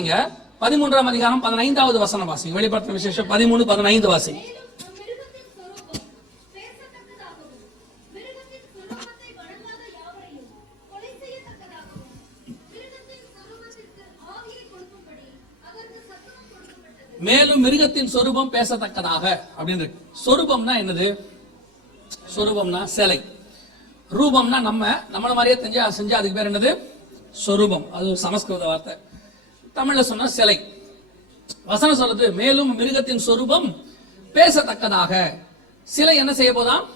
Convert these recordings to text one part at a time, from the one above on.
வாசிங்க. பதிமூன்றாம் அதிகாரம் பதினைந்தாவது வசனம் வாசிங்க. வெளிப்படுத்தின விசேஷம் பதிமூணு பதினைந்து வாசிங்க மேலும் மிருகத்தின் சொரூபம் பேசத்தக்கதாக சொரூபம் அப்படின்னு இருக்கு. சொரூபம்னா என்னது? சொரூபம்னா சிலை. ரூபம்னா நம்ம. நம்மள மாதிரியே செஞ்சு செஞ்சு அதுக்கு பேர் என்னது? சொரூபம். அது சமஸ்கிருத வார்த்தை. தமிழ்ல சொன்னா சிலை. வசனம் சொல்றது மேலும் மிருகத்தின் சொரூபம் பேசத்தக்கதாக. சிலை என்ன செய்ய போதாம்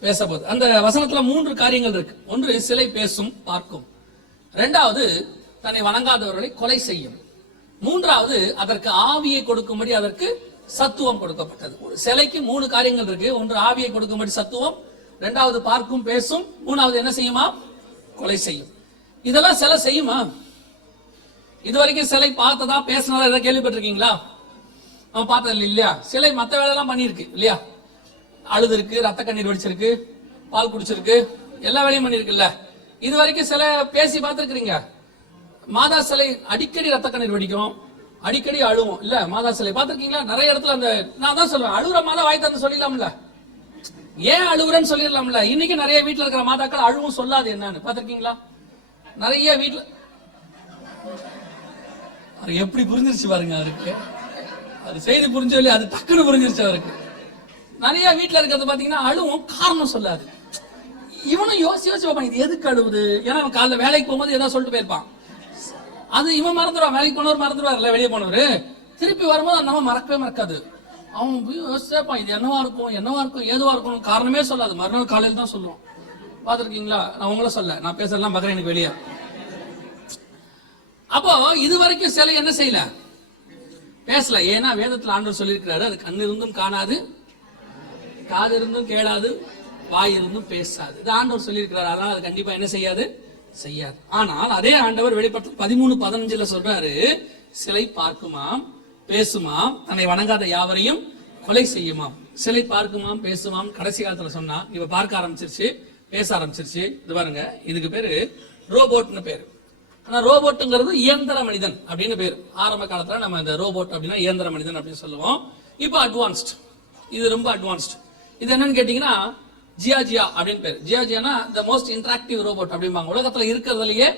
பேச போகுது அந்த வசனத்துல மூன்று காரியங்கள் இருக்கு. ஒன்று சிலை பேசும் பார்க்கும். இரண்டாவது தன்னை வணங்காதவர்களை கொலை செய்யும். மூன்றாவது அதற்கு ஆவியை கொடுக்கும்படி அதற்கு சத்துவம் கொடுக்கப்பட்டது. ஒரு சிலைக்கு மூணு காரியங்கள் இருக்கு. ஒன்று ஆவியை கொடுக்கும்படி சத்துவம். இரண்டாவது பார்க்கும் பேசும். மூணாவது என்ன செய்யுமா? கொலை செய்யும். இதெல்லாம் சிலை செய்யுமா? இது வரைக்கும் சிலை பார்த்ததா பேசினதா ஏதாவது கேள்விப்பட்டிருக்கீங்களா? அவன் பார்த்தது இல்லையா? சிலை மற்ற வேலையெல்லாம் பண்ணியிருக்கு இல்லையா? அழுது இருக்கு ரத்த கண்ணீர் வடிச்சிருக்கு பால் குடிச்சிருக்கு எல்லா வேலையும் பண்ணியிருக்குல்ல. இது வரைக்கும் சில பேசி பார்த்துருக்குறீங்க. மாதா சிலை அடிக்கடி ரத்த கண்ணீர் வடிக்கும் அடிக்கடி அழுவும் இல்ல மாதா சிலை. பார்த்திருக்கீங்களா? நிறைய இடத்துல அந்த நான் தான் சொல்லுவேன் அழுகுற மாதா வாய் தந்து சொல்லிடலாம்ல. ஏன் அழுகுறேன்னு சொல்லிடலாம்ல. இன்னைக்கு நிறைய வீட்டில் இருக்கிற மாதாக்கள் அழுவும் சொல்லாது என்னன்னு. பார்த்துருக்கீங்களா? நிறைய வீட்டில் அவருக்கு எப்படி புரிஞ்சிருச்சு பாருங்க அவருக்கு. அது செய்தி புரிஞ்ச இல்லையா அது டக்குன்னு புரிஞ்சிருச்சு அவருக்கு. நிறைய வீட்டில் இருக்கிறது பார்த்தீங்கன்னா அழுவும் காரணம் சொல்லாது. இவனும் யோசி யோசிச்சு பார்ப்பான் இது எதுக்கு அழுவுது? ஏன்னா அவன் காலைல வேலைக்கு போகும்போது ஏதாவது சொல்லிட்டு போயிருப்பான். அது இவன் மறந்துடுவான் வேலைக்கு போனவர் மறந்துடுவார்ல வெளியே போனவர். திருப்பி வரும்போது அந்த நம்ம மறக்கவே மறக்காது. அவன் போய் இது என்னவா இருக்கும் என்னவா இருக்கும் ஏதுவா இருக்கும் காரணமே சொல்லாது. மறுநாள் காலையில் தான் சொல்லுவோம் பார்த்துருக்கீங்களா? நான் உங்களை சொல்ல நான் பேசலாம் பார்க்குறேன் எனக்கு வெளியே. அப்போ இது வரைக்கும் சிலை என்ன செய்யல? பேசல. ஏன்னா வேதத்துல ஆண்டவர் சொல்லியிருக்கிறாரு அது கண்ணு இருந்தும் காணாது காது இருந்தும் கேளாது வாய் இருந்தும் பேசாது. இது ஆண்டவர் சொல்லியிருக்கிறாரு. அதனால அது கண்டிப்பா என்ன செய்யாது? செய்யாது. ஆனால் அதே ஆண்டவர் வெளிப்பட்ட பதிமூணு பதினஞ்சுல சொல்றாரு சிலை பார்க்குமாம் பேசுமாம் தன்னை வணங்காத யாவரையும் கொலை செய்யுமாம். சிலை பார்க்குமாம் பேசுமாம் கடைசி காலத்துல சொன்னா இவ பார்க்க ஆரம்பிச்சிருச்சு பேச ஆரம்பிச்சிருச்சு. இது பாருங்க இதுக்கு பேரு ரோபோட்னு பேரு. ஆனா ரோபோட்டுங்கிறது இயந்திர மனிதன் அப்படின்னு பேர். ஆரம்ப காலத்துல நம்ம இந்த ரோபோட் அப்படின்னா இயந்திர மனிதன் அப்படின்னு சொல்லுவோம். இப்போ அட்வான்ஸ்ட் இது ரொம்ப அட்வான்ஸ்ட் இது என்னன்னு கேட்டீங்கன்னா ஜியாஜியா அப்படின்னு பேர். ஜியாஜியானா த மோஸ்ட் இன்டராக்டிவ் ரோபோட் அப்படிம்பாங்க. உலகத்துல இருக்கிறதுலயே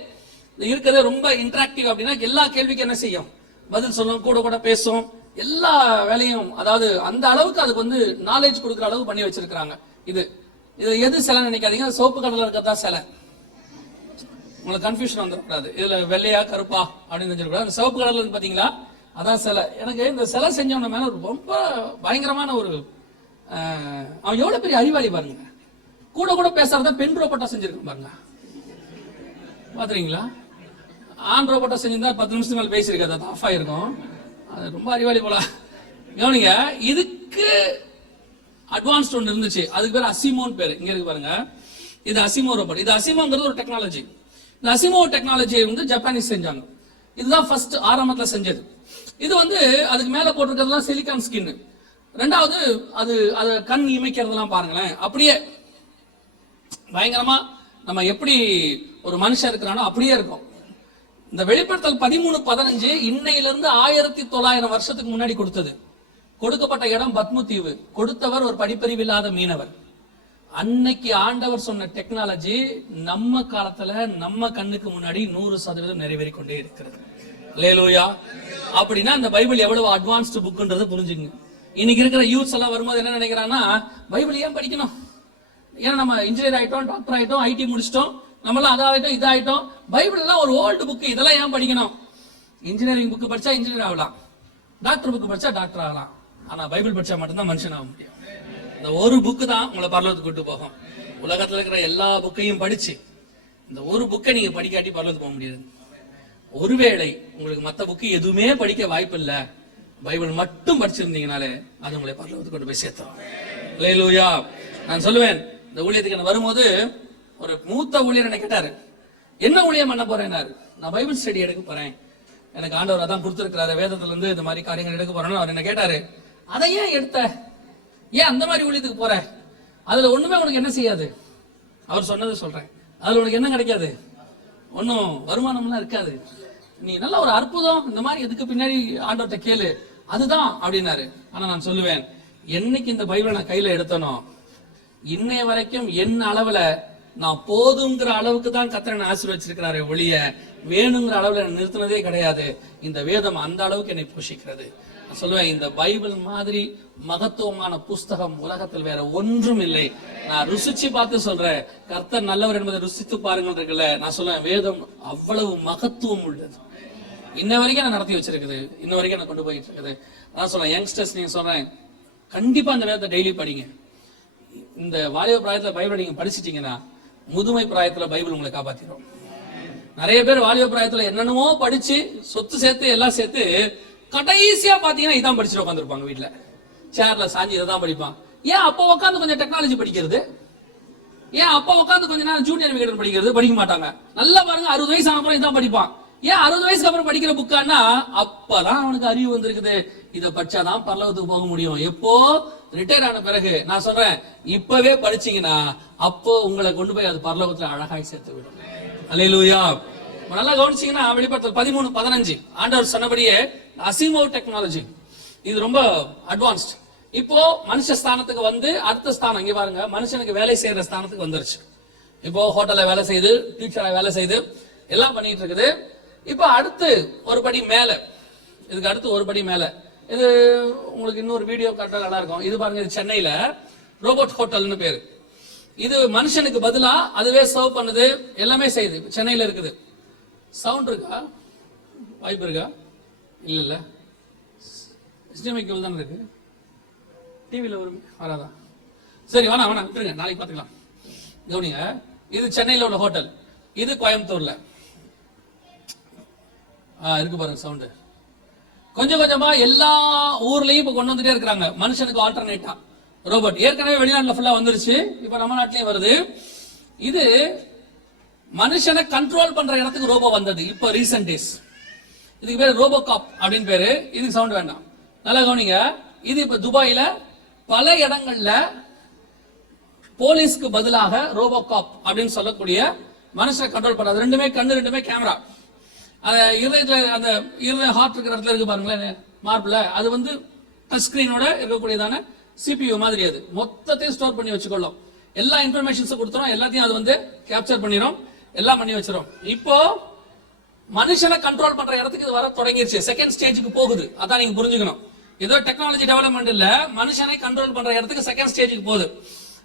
இது இருக்கிறதே ரொம்ப இன்டராக்டிவ் அப்படின்னா எல்லா கேள்விக்கும் என்ன செய்யும்? பதில் சொல்லும் கூட கூட பேசும். எல்லா வேலையும் அதாவது அந்த அளவுக்கு அதுக்கு வந்து நாலேஜ் கொடுக்குற அளவு பண்ணி வச்சிருக்காங்க இது இது எது சிலை நினைக்காதீங்க. சோப்பு கடல இருக்கிறதா சிலை. உங்களுக்கு கன்ஃபியூஷன் வந்துடக்கூடாது இதுல வெள்ளையா கருப்பா அப்படின்னு தெரிஞ்சிடக்கூடாது அந்த சிவப்பு கலர்ல இருந்து பாத்தீங்களா? அதான் சிலை. எனக்கு இந்த சிலை செஞ்சவன மேல ஒரு ரொம்ப பயங்கரமான ஒரு அவன் எவ்வளவு பெரிய அறிவாளி பாருங்க. கூட கூட பேசுறத பெண் ரோபோட்டா செஞ்சிருக்கான் பாருங்க. பாத்துறீங்களா? ஆண் ரோபோட்டா செஞ்சிருந்தா பத்து நிமிஷம் மேல பேசியிருக்காது. அது ஆஃப் ஆயிருக்கும். அது ரொம்ப அறிவாளி போல. கவனிங்க இதுக்கு அட்வான்ஸ்ட் ஒன்று இருந்துச்சு. அதுக்கு பேர் அசிமோன் பேர். இங்க இருக்கு பாருங்க. இது அசிமோ ரோபோட் இது அசிமோங்கிறது ஒரு டெக்னாலஜி இந்த அசிமோ டெக்னாலஜியை வந்து ஜப்பானீஸ் செஞ்சாங்க. இதுதான் ஃபர்ஸ்ட் ஆரம்பத்துல செஞ்சது. இது வந்து அதுக்கு மேல போட்டிருக்கிறதுலாம் சிலிக்கான் ஸ்கின்னு ரெண்டாவது அது அதை கண் இமைக்கிறதெல்லாம் பாருங்களேன். அப்படியே பயங்கரமா நம்ம எப்படி ஒரு மனுஷன் இருக்கிறானோ அப்படியே இருக்கும். இந்த வெளிப்படுத்தல் பதிமூணு பதினஞ்சு இன்னையிலிருந்து ஆயிரத்தி தொள்ளாயிரம் வருஷத்துக்கு முன்னாடி கொடுத்தது. கொடுக்கப்பட்ட இடம் பத்மு தீவு. கொடுத்தவர் ஒரு படிப்பறிவு இல்லாத மீனவர். அன்னைக்கு ஆண்டவர் சொன்ன டெக்னாலஜி நம்ம காலத்துல நம்ம கண்ணுக்கு முன்னாடி நூறு சதவீதம் நிறைவேறி கொண்டே இருக்கிறது. லேலூயா அப்படின்னா அந்த பைபிள் எவ்வளவு அட்வான்ஸ்டு புக்குன்றதை புரிஞ்சுங்க இன்னைக்கு இருக்கிற யூத்ஸ் எல்லாம் வரும்போது என்ன நினைக்கிறான்னா பைபிள் ஏன் படிக்கணும்? ஏன்னா நம்ம இன்ஜினியர் ஆயிட்டோம் டாக்டர் ஆயிட்டோம் ஐடி முடிச்சிட்டோம் நம்மளாம் அதாயிட்டோம் இதாயிட்டோம். பைபிள் எல்லாம் ஒரு ஓல்டு புக்கு இதெல்லாம் ஏன் படிக்கணும்? இன்ஜினியரிங் புக்கு படிச்சா இன்ஜினியர் ஆகலாம். டாக்டர் புக்கு படிச்சா டாக்டர் ஆகலாம். ஆனா பைபிள் படிச்சா மட்டும்தான் மனுஷன் ஆக முடியும். இந்த ஒரு புக்கு தான் உங்களை பரலோகத்துக்கு கூட்டு போகும். உலகத்துல இருக்கிற எல்லா புக்கையும் படிச்சு இந்த ஒரு புக்கை நீங்க படிக்காட்டி பரலோகத்துக்கு போக முடியாது. ஒருவேளை உங்களுக்கு மத்த புக்கு எதுவுமே படிக்க வாய்ப்பு இல்ல பைபிள் மட்டும் படிச்சிருந்தீங்கனாலே அது உங்களை பரலோகத்துக்கு கொண்டு போய் சேர்த்தோம் லேலூயா நான் சொல்லுவேன் இந்த ஊழியத்துக்கு நான் வரும்போது ஒரு மூத்த ஊழியர் என்ன கேட்டாரு என்ன ஊழியம் பண்ண போறேன்னாரு? நான் பைபிள் ஸ்டடி எடுக்க போறேன். எனக்கு ஆண்டவர் அதான் கொடுத்துருக்கிறாரு வேதத்துல இருந்து இந்த மாதிரி காரியங்கள் எடுக்க போறேன்னு அவர் என்ன கேட்டாரு. அதை ஏன் எடுத்த? ஏன் அந்த மாதிரி ஊழியத்துக்கு போற? அதுல ஒண்ணுமே உனக்கு என்ன செய்யாது? அவர் சொன்னதை சொல்றேன். அதுல உனக்கு என்ன கிடைக்காது? ஒன்றும் வருமானம்லாம் இருக்காது. நீ நல்ல ஒரு அற்புதம் இந்த மாதிரி எதுக்கு பின்னாடி ஆண்டவர்கிட்ட கேளு. அதுதான் அப்படின்னாரு. ஆனா நான் சொல்லுவேன் என்னைக்கு இந்த பைபிளை நான் கையில எடுத்தனோ இன்னைய வரைக்கும் என்ன அளவுல நான் போதுங்கிற அளவுக்கு தான் கத்திரனை ஆசீர்வச்சிருக்கிறாரே ஒழிய வேணுங்கிற அளவுல நிறுத்தினதே கிடையாது. இந்த வேதம் அந்த அளவுக்கு என்னை போஷிக்கிறது. சொல்லுவேன் இந்த பைபிள் மாதிரி மகத்துவமான புஸ்தகம் உலகத்தில் வேற ஒன்றும் இல்லை. நான் ருசிச்சு பார்த்து சொல்றேன் கர்த்தர் நல்லவர் என்பதை ருசித்து பாருங்கள் இருக்குல்ல நான் சொல்லுவேன் வேதம் அவ்வளவு மகத்துவம் உள்ளது. இன்ன வரைக்கும் நான் நடத்தி வச்சிருக்குது இன்ன வரைக்கும் நான் கொண்டு போயிட்டு இருக்குது. நான் சொல்றேன் யங்ஸ்டர்ஸ் நீங்க சொல்றேன் கண்டிப்பா அந்த வேதத்தை டெய்லி படிங்க. இந்த வாலிப பிராயத்துல பைபிள் நீங்க படிச்சிட்டீங்கன்னா முதுமை பிராயத்துல பைபிள் உங்களை காப்பாத்திடும் நிறைய பேர் வாலிப பிராயத்துல என்னென்னமோ படிச்சு சொத்து சேர்த்து எல்லாம் சேர்த்து கடைசியா பாத்தீங்கன்னா இதான் படிச்சுட்டு உட்காந்துருப்பாங்க வீட்டுல சேர்ல சாஞ்சி இதை தான் படிப்பான். ஏன் அப்போ உட்காந்து கொஞ்சம் டெக்னாலஜி படிக்கிறது? ஏன் அப்பா உட்காந்து கொஞ்ச நேரம் ஜூனியர் விகடன் படிக்கிறது? படிக்க மாட்டாங்க. நல்லா பாருங்க அறுபது வயசு அப்புறம் இதான் படிப்பான். ஏன் அறுபது வயசுக்கு அப்புறம் படிக்கிற புக்கான்னா அப்பதான் அவனுக்கு அறிவு வந்திருக்குது. இதை படிச்சாதான் பரலவத்துக்கு போக முடியும். எப்போ? ரிட்டையர் ஆன பிறகு. நான் சொல்றேன் இப்பவே படிச்சீங்கன்னா அப்போ உங்களை கொண்டு போய் அது பரலவத்துல அழகாய் சேர்த்து விடும் அலையிலூயா நல்லா கவனிச்சீங்கன்னா வெளிப்படுத்தல் பதிமூணு பதினஞ்சு. ஆண்டவர் சொன்னபடியே அசிமோ டெக்னாலஜி. இது ரொம்ப அட்வான்ஸ்ட் இப்போ மனுஷ ஸ்தானத்துக்கு வந்து அடுத்த ஸ்தானம். இங்க பாருங்க மனுஷனுக்கு வேலை செய்யற ஸ்தானத்துக்கு வந்துருச்சு. இப்போ ஹோட்டல்ல வேலை செய்து டீச்சரா வேலை செய்து எல்லாம் பண்ணிட்டு இருக்குது. இப்போ அடுத்து ஒரு படி மேல. இதுக்கு அடுத்து ஒரு படி மேல. இது உங்களுக்கு இன்னொரு வீடியோ கரெக்டாக நல்லா இருக்கும். இது பாருங்க இது சென்னையில ரோபோட் ஹோட்டல்னு பேரு. இது மனுஷனுக்கு பதிலா அதுவே சர்வ் பண்ணுது எல்லாமே செய்யுது. சென்னையில இருக்குது. சவுண்ட் இருக்கா? வாய்ப்பு இருக்கா? இல்லை இல்லை. HDMI தானே இருக்கு? டிவியில் வரும். வராதா? சரி வேணாம் வேணாம் விட்டுருங்க. நாளைக்கு பார்த்துக்கலாம். கவனிங்க. இது சென்னையில் உள்ள ஹோட்டல். இது கோயம்புத்தூரில். ஆ இருக்கு பாருங்க சவுண்டு கொஞ்சம் கொஞ்சமா எல்லா ஊர்லயும் இப்போ கொண்டு வந்துட்டே இருக்கிறாங்க. மனுஷனுக்கு ஆல்டர்னேட்டா ரோபோட் ஏற்கனவே வெளிநாட்டில் ஃபுல்லா வந்துருச்சு. இப்போ நம்ம நாட்டிலயும் வருது. இது மனுஷனை கண்ட்ரோல் பண்ற இடத்துக்கு ரோபோ வந்தது. இப்ப ரீசன்ட் டேஸ் இதுக்கு பேர் ரோபோ காப் அப்படின்னு பேரு. இதுக்கு சவுண்ட் வேண்டாம். நல்லா கவனிங்க. இது இப்ப துபாயில பல இடங்கள்ல போலீஸ்க்கு பதிலாக ரோபோ காப் அப்படின்னு சொல்லக்கூடிய மனுஷனை கண்ட்ரோல் பண்றது. ரெண்டுமே கண்ணு ரெண்டுமே கேமரா அந்த இருதயத்தில் அந்த இருதய ஹார்ட் இருக்கிற இடத்துல இருக்கு பாருங்களேன் மார்பிள் அது வந்து டச் ஸ்கிரீனோட இருக்கக்கூடியதான சிபியு மாதிரி அது. மொத்தத்தையும் ஸ்டோர் பண்ணி வச்சுக்கொள்ளும். எல்லா இன்ஃபர்மேஷன்ஸும் கொடுத்துரும் எல்லாத்தையும் அது வந்து கேப்சர் பண்ணிடும் எல்லாம் பண்ணி வச்சிடும் இப்போ மனுஷனை கண்ட்ரோல் பண்ற இடத்துக்கு இது வர தொடங்கிருச்சு. செகண்ட் ஸ்டேஜுக்கு போகுது. அதான் நீங்க புரிஞ்சுக்கணும். ஏதோ டெக்னாலஜி டெவலப்மெண்ட் இல்ல மனுஷனை கண்ட்ரோல் பண்ற இடத்துக்கு செகண்ட் ஸ்டேஜுக்கு போகுது.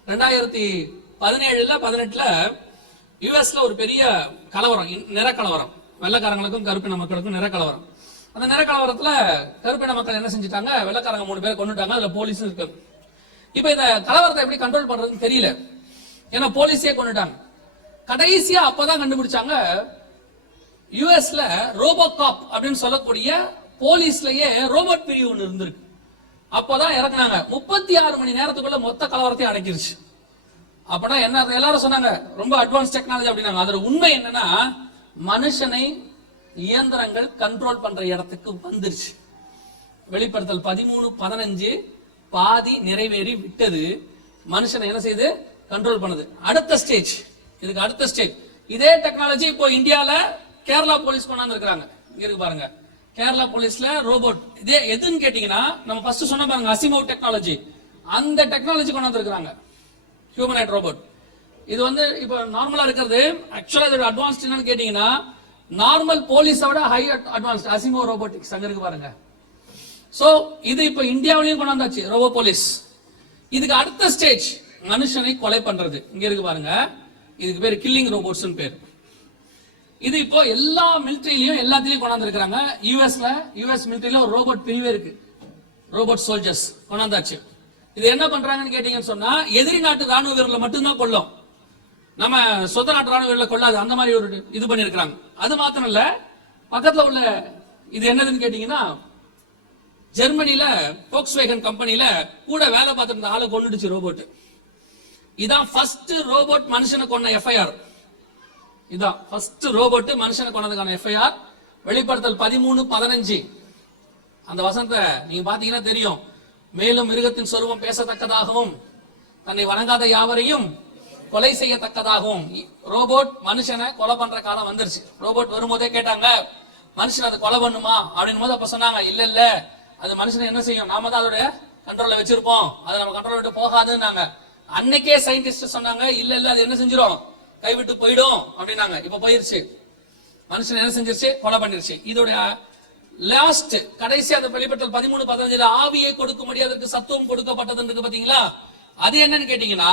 ரெண்டாயிரத்தி பதினேழுல பதினெட்டுல யூஎஸ்ல ஒரு பெரிய கலவரம் நிறக்கலவரம் நிற கலவரம். வெள்ளக்காரங்களுக்கும் கருப்பின மக்களுக்கும் நிற கலவரம். அந்த நிற கலவரத்துல கருப்பின மக்கள் என்ன செஞ்சுட்டாங்க? வெள்ளக்காரங்க மூணு பேர் கொண்டுட்டாங்க அதுல போலீஸும் இருக்கு. இப்ப இந்த கலவரத்தை எப்படி கண்ட்ரோல் பண்றதுன்னு தெரியல. ஏன்னா போலீஸே கொண்டுட்டாங்க கடைசியா அப்பதான் கண்டுபிடிச்சாங்க யுஎஸ்ல ரோபோகாப் அப்படின்னு சொல்லக்கூடிய போலீஸ்லயே ரோபோட் பிரிவு ஒன்று இருந்திருக்கு. அப்பதான் இறக்குனாங்க. முப்பத்தி ஆறு மணி நேரத்துக்குள்ள மொத்த கலவரத்தையும் அடக்கிருச்சு. அப்பனா என்ன எல்லாரும் சொன்னாங்க ரொம்ப அட்வான்ஸ் டெக்னாலஜி அப்படின்னாங்க. அதோட உண்மை என்னன்னா மனுஷனை இயந்திரங்கள் கண்ட்ரோல் பண்ற இடத்துக்கு வந்துருச்சு. வெளிப்படுத்தல் பதிமூணு பதினஞ்சு பாதி நிறைவேறி விட்டது. மனுஷனை என்ன செய்து? கண்ட்ரோல் பண்ணுது. அடுத்த ஸ்டேஜ் இதுக்கு அடுத்த ஸ்டேஜ் இதே டெக்னாலஜி இப்போ இந்தியால கேரளா போலீஸ் கொண்டாந்து இருக்கிறாங்க இங்க இருக்கு பாருங்க. கேரளா போலீஸ்ல ரோபோட் இதே எதுன்னு கேட்டீங்கன்னா நம்ம ஃபர்ஸ்ட் சொன்ன பாருங்க அசிமோ டெக்னாலஜி அந்த டெக்னாலஜி கொண்டாந்து இருக்கிறாங்க ஹியூமனைட் ரோபோட் இது வந்து இப்போ நார்மலா இருக்கிறது. ஆக்சுவலா இதோட அட்வான்ஸ்ட் என்னன்னு கேட்டீங்கன்னா நார்மல் போலீஸை விட ஹை அட்வான்ஸ்ட் அசிமோ ரோபோட்டிக்ஸ் அங்க இருக்கு பாருங்க. சோ இது இப்போ இந்தியாவிலையும் கொண்டாந்தாச்சு ரோபோ போலீஸ் இதுக்கு அடுத்த ஸ்டேஜ் மனுஷனை கொலை பண்றது. இங்க இருக்கு பாருங்க. இதுக்கு பேர் கில்லிங் ரோபோட்ஸ் பேர். இது இப்போ எல்லா மிலிட்ரிலையும் எல்லாத்திலையும் கொண்டாந்துருக்காங்க யூஎஸ்ல யூஎஸ் மிலிட்டரியில ஒரு ரோபோட் பிரிவே இருக்கு. ரோபோட் சோல்ஜர்ஸ் கொண்டாந்தாச்சு. இது என்ன பண்றாங்கன்னு கேட்டீங்கன்னு சொன்னா எதிரி நாட்டு ராணுவ வீரர்களை மட்டும்தான் கொல்லும். நம்ம சொந்த நாட்டு ராணுவ வீரர்களை கொள்ளாது அந்த மாதிரி ஒரு இது பண்ணிருக்கிறாங்க. அது மாத்திரம் இல்ல பக்கத்துல உள்ள இது என்னதுன்னு கேட்டீங்கன்னா ஜெர்மனில போக்ஸ்வேகன் கம்பெனில கூட வேலை பார்த்திருந்த ஆளை கொண்டுடுச்சு ரோபோட் இதான் ஃபர்ஸ்ட் ரோபோட் மனுஷனை கொண்ட எஃப்ஐஆர் இதான் ஃபர்ஸ்ட் ரோபோட் மனுஷனை கொண்டதுக்கான எஃப்ஐஆர் வெளிப்படுத்தல் பதிமூணு பதினஞ்சு. அந்த வசனத்தை நீங்க பாத்தீங்கன்னா தெரியும். மேலும் மிருகத்தின் சொருவம் பேசத்தக்கதாகவும் தன்னை வணங்காத யாவரையும் கொலை செய்யத்தக்கதாகவும் இ- ரோபோட் மனுஷனை கொலை பண்ற காலம் வந்துருச்சு. ரோபோட் வரும்போதே கேட்டாங்க மனுஷன் அதை கொலை பண்ணுமா? அப்படின் போது அப்ப சொன்னாங்க இல்ல இல்ல. அது மனுஷனை என்ன செய்யும்? நாம தான் அதோட கண்ட்ரோல்ல வச்சிருப்போம். அது நம்ம கண்ட்ரோல் விட்டு போகாதுன்னாங்க. அன்னைக்கே சயின்டிஸ்ட் சொன்னாங்க இல்ல இல்ல அது என்ன செஞ்சிடும் கைவிட்டு போயிடும் அப்படின்னாங்க. இப்ப போயிருச்சு. மனுஷன் என்ன செஞ்சிருச்சு? கொலை பண்ணிருச்சு. இதோட லாஸ்ட் கடைசி அந்த வெளிப்பட்டல் பதிமூணு பதினஞ்சுல ஆவியை கொடுக்கும்படி அதற்கு சத்துவம் கொடுக்கப்பட்டது இருக்கு பாத்தீங்களா? அது என்னன்னு கேட்டீங்கன்னா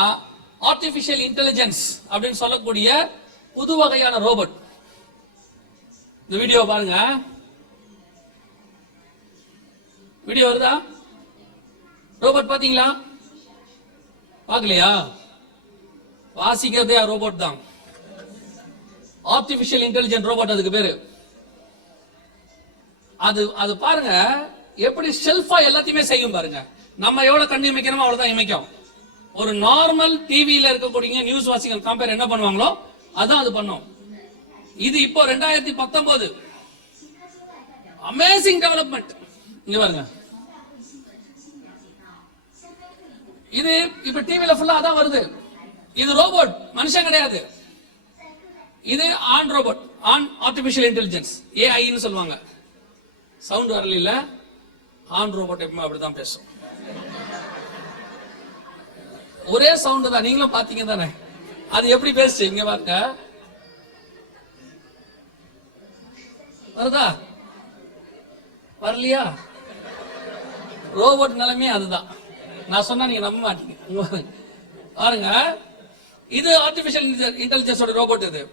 ஆர்டிபிஷியல் இன்டெலிஜென்ஸ் அப்படின்னு சொல்லக்கூடிய புது வகையான ரோபோட் இந்த வீடியோ பாருங்க. வீடியோ வருதா? ரோபோட் பாத்தீங்களா? பாக்கலையா வாசிக்கிறதே ரோபோட் தான். ஆர்டிபிஷியல் இன்டெலிஜென்ட் ரோபோட் அதுக்கு பேரு. அது அது பாருங்க எப்படி செல்ஃபா எல்லாத்தையுமே செய்யும் பாருங்க. நம்ம எவ்வளவு கண்ணு இமைக்கிறோமோ அவ்வளவுதான் இமைக்கும். ஒரு நார்மல் டிவியில இருக்கக்கூடிய நியூஸ் வாசிகள் கம்பேர் என்ன பண்ணுவாங்களோ அதான் அது பண்ணும். இது இப்போ ரெண்டாயிரத்தி பத்தொன்பது. அமேசிங் டெவலப்மெண்ட் இங்க பாருங்க. இது இப்ப டிவில ஃபுல்லா அதான் வருது. இது ரோபோட் மனுஷன் கிடையாது. இது an robot an artificial intelligence ஏஐன்னு சொல்லுவாங்க. சவுண்ட் வரல இல்ல? ஆன் ரோபோட் எப்பவுமே அப்படிதான் பேசும். ஒரே சவுண்ட் தான் நீங்களும் பாத்தீங்க தானே? அது எப்படி பேசுச்சு? இங்க பாருங்க. வருதா? வரலையா? ரோபோட் நிலைமையே அதுதான். நான் சொன்னா நீங்க நம்ப மாட்டீங்க. பாருங்க. பாருங்க இது ஆர்டிபிஷியல் இன்டெலிஜென்ஸோட ரோபோட் இது.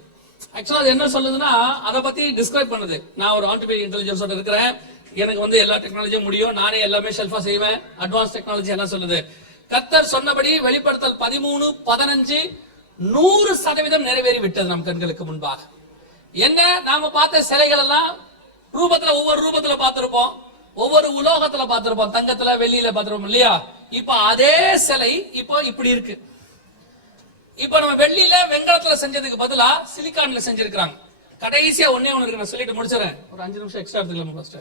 ஆக்சுவலா அது என்ன சொல்லுதுன்னா அதை பத்தி டிஸ்கிரைப் பண்ணுது. நான் ஒரு ஆர்டிபிஷியல் இன்டெலிஜென்ஸோட இருக்கிறேன். எனக்கு வந்து எல்லா டெக்னாலஜியும் முடியும். நானே எல்லாமே ஷெல்ஃபா செய்வேன். அட்வான்ஸ் டெக்னாலஜி என்ன சொல்லுது? கத்தர் சொன்னபடி வெளிப்படுத்தல் பதிமூணு பதினஞ்சு நூறு சதவீதம் நிறைவேறி விட்டது நம் கண்களுக்கு முன்பாக. என்ன? நாம பார்த்த சிலைகள் எல்லாம் ரூபத்துல ஒவ்வொரு ரூபத்துல பார்த்திருப்போம். ஒவ்வொரு உலோகத்துல பார்த்திருப்போம். தங்கத்துல வெள்ளியில பார்த்திருப்போம் இல்லையா? இப்ப அதே சிலை இப்போ இப்படி இருக்கு. இப்ப நம்ம வெள்ளியில வெங்கலத்துல செஞ்சதுக்கு பதிலா சிலிக்கான்ல செஞ்சிருக்கிறாங்க. கடைசியா ஒன்னே ஒண்ணு இருக்கு நான் சொல்லிட்டு முடிச்சிடறேன். ஒரு அஞ்சு நிமிஷம் எக்ஸ்ட்ரா எடுத்துக்கலாம் ஃபர்ஸ்ட்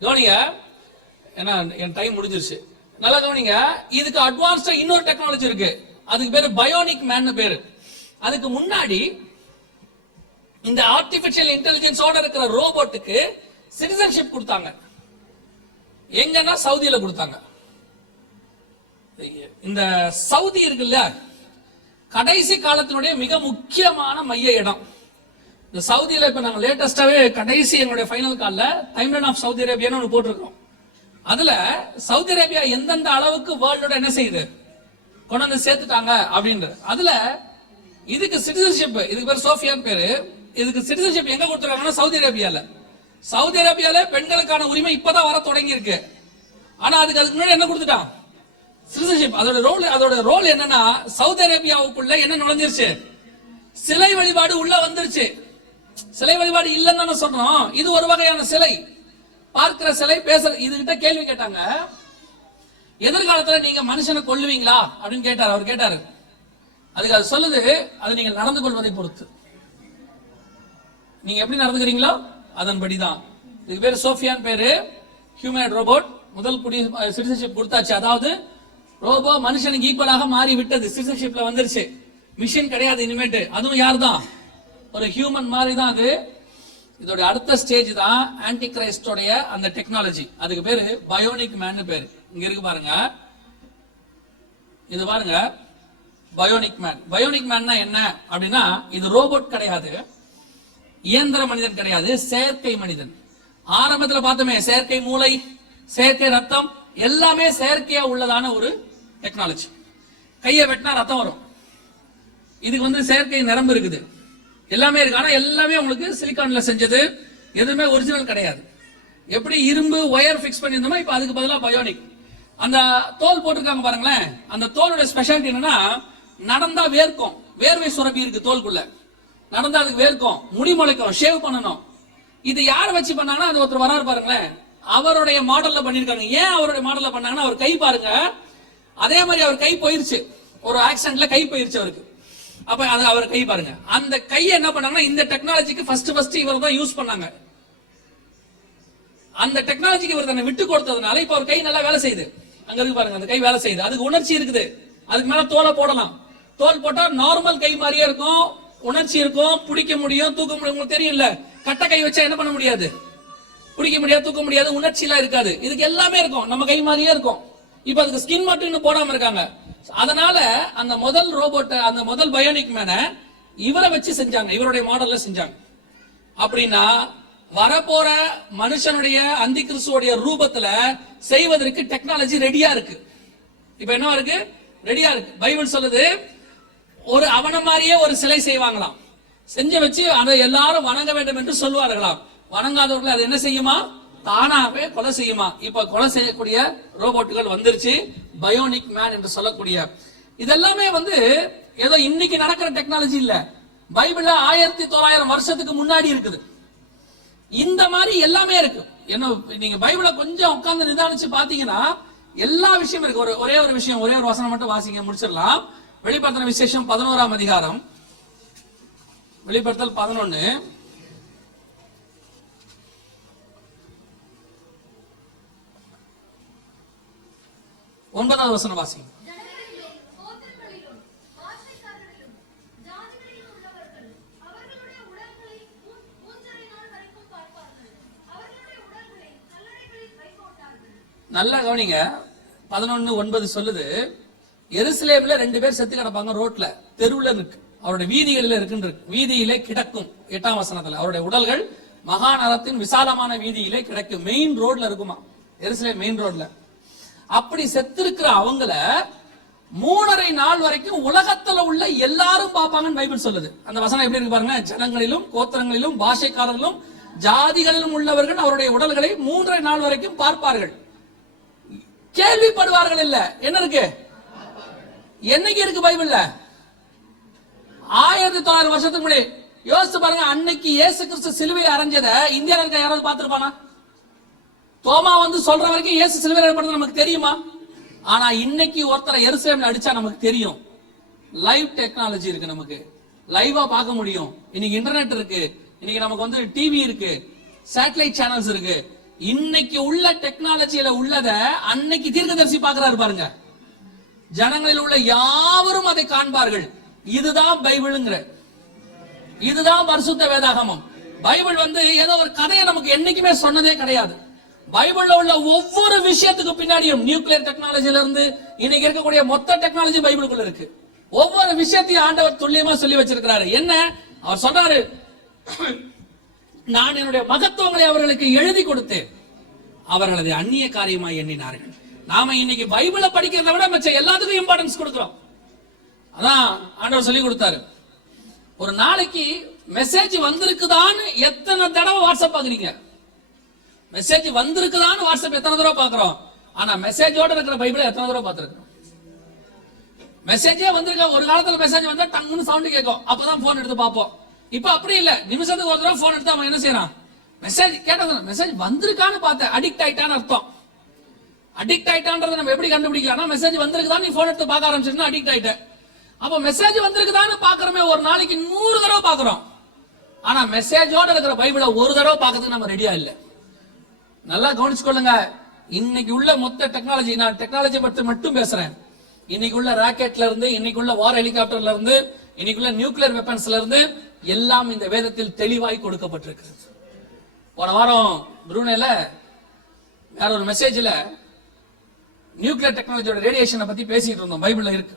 கவனிங்க ஏன்னா என் டைம் முடிஞ்சிருச்சு. நல்லா கவனிங்க இதுக்கு அட்வான்ஸ்டா இன்னொரு டெக்னாலஜி இருக்கு. அதுக்கு பேரு பயோனிக் மேன் பேரு. அதுக்கு முன்னாடி இந்த ஆர்டிபிஷியல் இன்டெலிஜென்ஸோட இருக்கிற ரோபோட்டுக்கு சிட்டிசன்ஷிப் கொடுத்தாங்க. எங்கன்னா சவுதியில கொடுத்தாங்க. இந்த சவுதி இருக்குல்ல கடைசி காலத்தினுடைய மிக முக்கியமான மைய இடம். இந்த சவுதியில் இப்ப நாங்க லேட்டஸ்டாவே கடைசி எங்களுடைய ஃபைனல் கால்ல டைம்லைன் ஆஃப் சவுதி அரேபியான்னு ஒன்று போட்டிருக்கோம். அதுல சவுதி அரேபியா எந்தெந்த அளவுக்கு வேர்ல்டோட என்ன செய்யுது? கொண்டு வந்து சேர்த்துட்டாங்க அப்படின்றது. அதுல இதுக்கு சிட்டிசன்ஷிப் இதுக்கு பேர் சோஃபியான் பேரு. இதுக்கு சிட்டிசன்ஷிப் எங்க கொடுத்துருக்காங்கன்னா சவுதி அரேபியால. சவுதி அரேபியால பெண்களுக்கான உரிமை இப்பதான் வர தொடங்கி இருக்கு ஆனா அதுக்கு அதுக்கு முன்னாடி என்ன கொடுத்துட்டான்? சிட்டிசன்ஷிப் அதோட ரோல் அதோட ரோல் என்னன்னா சவுதி அரேபியாவுக்குள்ள என்ன நுழைஞ்சிருச்சு? சிலை வழிபாடு உள்ள வந்துருச்சு. சிலை வழிபாடு இல்லைன்னு தானே சொன்னோம் இது ஒரு வகையான சிலை. பார்க்கிற சிலை பேசுற இதுகிட்ட கேள்வி கேட்டாங்க. எதிர்காலத்துல நீங்க மனுஷனை கொல்லுவீங்களா? அப்படின்னு கேட்டார் அவர் கேட்டாரு. அதுக்கு அது சொல்லுது அது நீங்கள் நடந்து கொள்வதை பொறுத்து. நீங்க எப்படி நடந்துக்கிறீங்களோ அதன்படிதான். இதுக்கு பேரு சோஃபியான் பேரு. ஹியூமன் ரோபோட் முதல் குடி சிட்டிசன்ஷிப் கொடுத்தாச்சு. அதாவது ரோபோ மனுஷனுக்கு ஈக்குவலாக மாறி விட்டது சிட்டிசன்ஷிப்ல வந்துருச்சு. மிஷின் கிடையாது இனிமேட்டு. அதுவும் யார் தான் ஒரு ஹியூமன் மாதிரி தான் அது. இதோட அடுத்த ஸ்டேஜ் தான் ஆன்டி கிரைஸ்டோடைய அந்த டெக்னாலஜி அதுக்கு பேரு பயோனிக் மேன் பேரு. இங்க இருக்கு பாருங்க. இது பாருங்க. பயோனிக் மேன் பயோனிக் மேன்னா என்ன? அப்படின்னா இது ரோபோட் கிடையாது. இயந்திர மனிதன் கிடையாது. செயற்கை மனிதன். ஆரம்பத்தில் பார்த்தோமே செயற்கை மூளை செயற்கை ரத்தம் எல்லாமே செயற்கையா உள்ளதான ஒரு டெக்னாலஜி கையை வெட்டினா ரத்தம் வரும். இதுக்கு வந்து செயற்கை நரம்பு இருக்குது. எல்லாமே இருக்கு. ஆனா எல்லாமே உங்களுக்கு சிலிக்கான்ல செஞ்சது எதுவுமே ஒரிஜினல் கிடையாது. எப்படி இரும்பு ஒயர் ஃபிக்ஸ் பண்ணியிருந்தோமோ இப்போ அதுக்கு பதிலாக பயோனிக் அந்த தோல் போட்டிருக்காங்க பாருங்களேன். அந்த தோலோட ஸ்பெஷாலிட்டி என்னன்னா நடந்தா வேர்க்கும். வேர்வை சுரப்பி இருக்கு தோலுக்குள்ள. நடந்தா அதுக்கு வேர்க்கும். முடி முளைக்கும். ஷேவ் பண்ணணும். இது யார் வச்சு பண்ணாங்கன்னா அது ஒருத்தர் வராரு பாருங்களேன். அவருடைய மாடல்ல பண்ணிருக்காங்க ஏன் அவருடைய மாடல்ல பண்ணாங்கன்னா அவர் கை பாருங்க. அதே மாதிரி அவர் கை போயிருச்சு. ஒரு ஆக்சிடென்ட்ல கை போயிருச்சு அவருக்கு. அப்ப அது அவர் கை பாருங்க. அந்த கையை என்ன பண்ணாங்கன்னா இந்த டெக்னாலஜிக்கு ஃபர்ஸ்ட் ஃபர்ஸ்ட் இவர் தான் யூஸ் பண்ணாங்க. அந்த டெக்னாலஜிக்கு இவர் தன்னை விட்டு கொடுத்ததுனால இப்ப அவர் கை நல்லா வேலை செய்யுது. அங்க இருக்கு பாருங்க அந்த கை வேலை செய்யுது. அதுக்கு உணர்ச்சி இருக்குது. அதுக்கு மேல தோலை போடலாம். தோல் போட்டா நார்மல் கை மாதிரியே இருக்கும். உணர்ச்சி இருக்கும். பிடிக்க முடியும் தூக்க முடியும். உங்களுக்கு தெரியல கட்ட கை வச்சா என்ன பண்ண முடியாது? பிடிக்க முடியாது தூக்க முடியாது உணர்ச்சி எல்லாம் இருக்காது. இதுக்கு எல்லாமே இருக்கும். நம்ம கை மாதிரியே இருக்கும். இப்ப அதுக்கு ஸ்கின் மட்டும் இன்னும் போடாம இருக்காங்க. அதனால அந்த முதல் ரோபோட் அந்த முதல் பயோனிக் மேன இவரை வச்சு செஞ்சாங்க. இவருடைய மாடல்ல செஞ்சாங்க. அப்படின்னா வரப்போற மனுஷனுடைய அந்தி கிறிஸ்துவோடைய ரூபத்துல செய்வதற்கு டெக்னாலஜி ரெடியா இருக்கு. இப்ப என்ன இருக்கு? ரெடியா இருக்கு. பைபிள் சொல்லுது ஒரு அவன மாதிரியே ஒரு சிலை செய்வாங்களாம். செஞ்சு வச்சு அதை எல்லாரும் வணங்க வேண்டும் என்று சொல்வார்களாம். வணங்காதவர்களை அது என்ன செய்யுமா? தானாகவே கொலை செய்யுமா? இப்ப கொலை செய்யக்கூடிய ரோபோட்டுகள் வந்துருச்சு பயோனிக் மேன் என்று சொல்லக்கூடிய. இதெல்லாமே வந்து ஏதோ இன்னைக்கு நடக்கிற டெக்னாலஜி இல்ல. பைபிள்ல ஆயிரத்தி தொள்ளாயிரம் வருஷத்துக்கு முன்னாடி இருக்குது. இந்த மாதிரி எல்லாமே இருக்கு. என்ன நீங்க பைபிளை கொஞ்சம் உட்கார்ந்து நிதானிச்சு பாத்தீங்கன்னா எல்லா விஷயமும் இருக்கு. ஒரு ஒரே ஒரு விஷயம் ஒரே ஒரு வசனம் மட்டும் வாசிங்க முடிச்சிடலாம். வெளிப்படுத்தின விசேஷம் பதினோராம் அதிகாரம். வெளிப்படுத்தல் பதினொன்னு. ஒன்பதாவது வசன வாசி. நல்லா கவனிங்க. பதினொன்னு ஒன்பது சொல்லுது. எருசலேம்ல ரெண்டு பேர் செத்து கிடப்பாங்க ரோட்ல. தெருவுல இருக்கு. அவருடைய வீதிகளில் இருக்குன்னு இருக்கு. வீதியிலே கிடக்கும். எட்டாம் வசனத்துல. அவருடைய உடல்கள் மகாநரத்தின் விசாலமான வீதியிலே கிடக்கும் மெயின் ரோட்ல இருக்குமா? எருசலேம் மெயின் ரோட்ல அப்படி செத்திருக்கிற அவங்கள மூணரை நாள் வரைக்கும் உலகத்துல உள்ள எல்லாரும் பார்ப்பாங்கன்னு பைபிள் சொல்லுது. அந்த வசனம் எப்படி இருக்கு பாருங்க? ஜனங்களிலும் கோத்திரங்களிலும் பாஷைக்காரர்களும் ஜாதிகளிலும் உள்ளவர்கள் அவருடைய உடல்களை மூன்றரை நாள் வரைக்கும் பார்ப்பார்கள். கேள்விப்படுவார்கள் இல்ல. என்ன இருக்கு? என்னைக்கு இருக்கு பைபிள்ல? ஆயிரத்தி தொள்ளாயிரம் வருஷத்துக்கு முன்னாடி யோசிச்சு பாருங்க அன்னைக்கு இயேசு கிறிஸ்து சிலுவையில் அரைஞ்சத இந்தியாவில் இருக்க யாராவது பார்த்திருப்பானா? தோமா வந்து சொல்ற வரைக்கும் இயேசு சிலுவையில் அறையப்படுறது நமக்கு தெரியுமா? ஆனா இன்னைக்கு ஒருத்தரை எருசலேம்ல அடிச்சா நமக்கு தெரியும். லைவ் டெக்னாலஜி இருக்கு நமக்கு. லைவா பார்க்க முடியும். இன்னைக்கு இன்டர்நெட் இருக்கு. இன்னைக்கு நமக்கு வந்து டிவி இருக்கு. சேட்டலைட் சேனல்ஸ் இருக்கு. இன்னைக்கு உள்ள டெக்னாலஜியில உள்ளத அன்னைக்கு தீர்க்கதரிசி பாக்குறாரு பாருங்க. ஜனங்களில் உள்ள யாவரும் அதை காண்பார்கள். இதுதான் பைபிளுங்கிற. இதுதான் பரிசுத்த வேதாகமம். பைபிள் வந்து ஏதோ ஒரு கதையை நமக்கு என்னைக்குமே சொன்னதே கிடையாது. பைபிள்ல உள்ள ஒவ்வொரு விஷயத்துக்கு பின்னாடியும் நியூக்ளியர் டெக்னாலஜில இருந்து இன்னைக்கு இருக்கக்கூடிய மொத்த டெக்னாலஜி பைபிளுக்குள்ள இருக்கு. ஒவ்வொரு விஷயத்தையும் ஆண்டவர் துல்லியமா சொல்லி வச்சிருக்கிறாரு. என்ன? அவர் சொன்னாரு நான் என்னுடைய மகத்துவங்களை அவர்களுக்கு எழுதி கொடுத்தேன். அவர்களது அந்நிய காரியமாய் எண்ணினார்கள். நாம இன்னைக்கு பைபிளை படிக்கிறதை விட மச்ச எல்லாத்துக்கும் இம்பார்ட்டன்ஸ் கொடுக்குறோம். அதான் ஆண்டவர் சொல்லி கொடுத்தாரு. ஒரு நாளைக்கு மெசேஜ் வந்திருக்குதான்னு எத்தனை தடவை வாட்ஸ்அப் பாக்குறீங்க மெசேஜ் வந்திருக்குதான்னு வாட்ஸ்அப் எத்தனை தடவை பாக்குறோம் ஆனா மெசேஜோட இருக்கிற பைபிளை எத்தனை தடவை பார்த்துருக்கோம் மெசேஜே வந்திருக்க? ஒரு காலத்துல மெசேஜ் வந்தா டங்குன்னு சவுண்ட் கேட்கும். அப்பதான் போன் எடுத்து பார்ப்போம். இப்ப அப்படி இல்ல. நிமிஷத்துக்கு ஒரு தடவை போன் எடுத்து அவன் என்ன செய்யறான் மெசேஜ் கேட்டது மெசேஜ் வந்திருக்கான்னு பார்த்தேன். அடிக்ட் ஆயிட்டான்னு அர்த்தம். அடிக்ட் ஆயிட்டான்றதை நம்ம எப்படி கண்டுபிடிக்கலாம் மெசேஜ் வந்திருக்குதான் நீ போன் எடுத்து பார்க்க ஆரம்பிச்சிருந்தா அடிக்ட் ஆயிட்ட. அப்ப மெசேஜ் வந்திருக்குதான்னு பாக்குறோமே ஒரு நாளைக்கு நூறு தடவை பாக்குறோம் ஆனா மெசேஜோட இருக்கிற பைபிளை ஒரு தடவை பார்க்கறதுக்கு நம்ம ரெடியா இல்லை. நல்லா கவனிச்சுக்கொள்ளுங்க. இன்னைக்கு உள்ள மொத்த டெக்னாலஜி நான் டெக்னாலஜி பற்றி மட்டும் பேசுறேன். இன்னைக்கு உள்ள ராக்கெட்ல இருந்து இன்னைக்கு உள்ள வார் ஹெலிகாப்டர்ல இருந்து இன்னைக்குள்ள நியூக்ளியர் வெப்பன்ஸ்ல இருந்து எல்லாம் இந்த வேதத்தில் தெளிவாய் கொடுக்கப்பட்டிருக்கிறது. போன வாரம் புரூனேல வேற ஒரு மெசேஜ்ல நியூக்ளியர் டெக்னாலஜியோட ரேடியேஷனை பத்தி பேசிட்டு இருந்தோம். பைபிள்ல இருக்கு.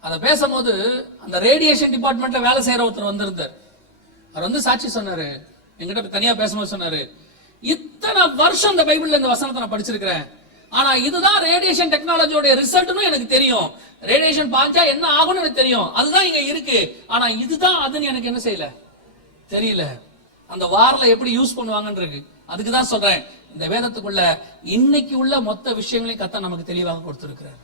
அதை பேசும்போது அந்த ரேடியேஷன் டிபார்ட்மெண்ட்ல வேலை செய்யற ஒருத்தர் வந்திருந்தார். அவர் வந்து சாட்சி சொன்னாரு. என்கிட்ட தனியா பேசும்போது சொன்னாரு. இத்தனை வருஷம் இந்த பைபிள்ல இந்த வசனத்தை நான் படிச்சிருக்கிறேன். ஆனா இதுதான் ரேடியேஷன் டெக்னாலஜியோட ரிசல்ட்னு எனக்கு தெரியும். ரேடியேஷன் பாஞ்சா என்ன ஆகும்னு எனக்கு தெரியும். அதுதான் இங்க இருக்கு. ஆனா இதுதான் அதுன்னு எனக்கு என்ன செய்யல? தெரியல. அந்த வாரில் எப்படி யூஸ் பண்ணுவாங்கன்றது அதுக்கு தான் சொல்றேன். இந்த வேதத்துக்குள்ள இன்னைக்கு உள்ள மொத்த விஷயங்களையும் கத்தர் நமக்கு தெளிவாக கொடுத்திருக்கிறார்.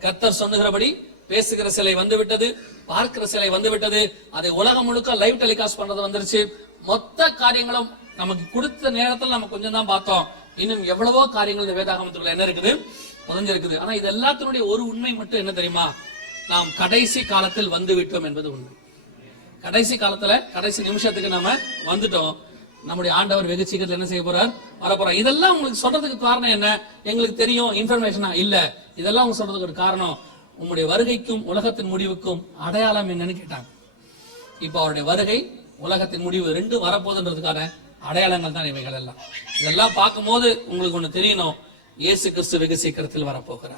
கத்தர் சொன்னுகிறபடி பேசுகிற சிலை வந்து விட்டது பார்க்கிற சிலை வந்து விட்டது அதை உலகம் முழுக்க லைவ் டெலிகாஸ்ட் பண்றது வந்துருச்சு. மொத்த காரியங்களும் நமக்கு கொடுத்த நேரத்துல நம்ம கொஞ்சம் தான் பார்த்தோம். இன்னும் எவ்வளவோ காரியங்கள் இந்த வேதாகமத்துக்குள்ள என்ன இருக்குது? புதஞ்சிருக்குது. ஆனா இது எல்லாத்தினுடைய ஒரு உண்மை மட்டும் என்ன தெரியுமா? நாம் கடைசி காலத்தில் வந்து விட்டோம் என்பது உண்மை. கடைசி காலத்துல கடைசி நிமிஷத்துக்கு நாம வந்துட்டோம். நம்முடைய ஆண்டவர் வெகு சீக்கிரத்தில் என்ன செய்ய போறார்? வரப்போறார். இதெல்லாம் உங்களுக்கு சொல்றதுக்கு காரணம் என்ன? எங்களுக்கு தெரியும். இன்ஃபர்மேஷனா இல்ல. இதெல்லாம் உங்களுக்கு சொல்றதுக்கு ஒரு காரணம். உங்களுடைய வருகைக்கும் உலகத்தின் முடிவுக்கும் அடையாளம் என்னன்னு கேட்டாங்க. இப்போ அவருடைய வருகை உலகத்தின் முடிவு ரெண்டும் வரப்போகுதுன்றதுக்கான அடையாளங்கள் தான் இவைகள் எல்லாம். இதெல்லாம் பார்க்கும்போது உங்களுக்கு ஒன்று தெரியணும். இயேசு கிறிஸ்து வெகு சீக்கிரத்தில் வரப்போகிறார்.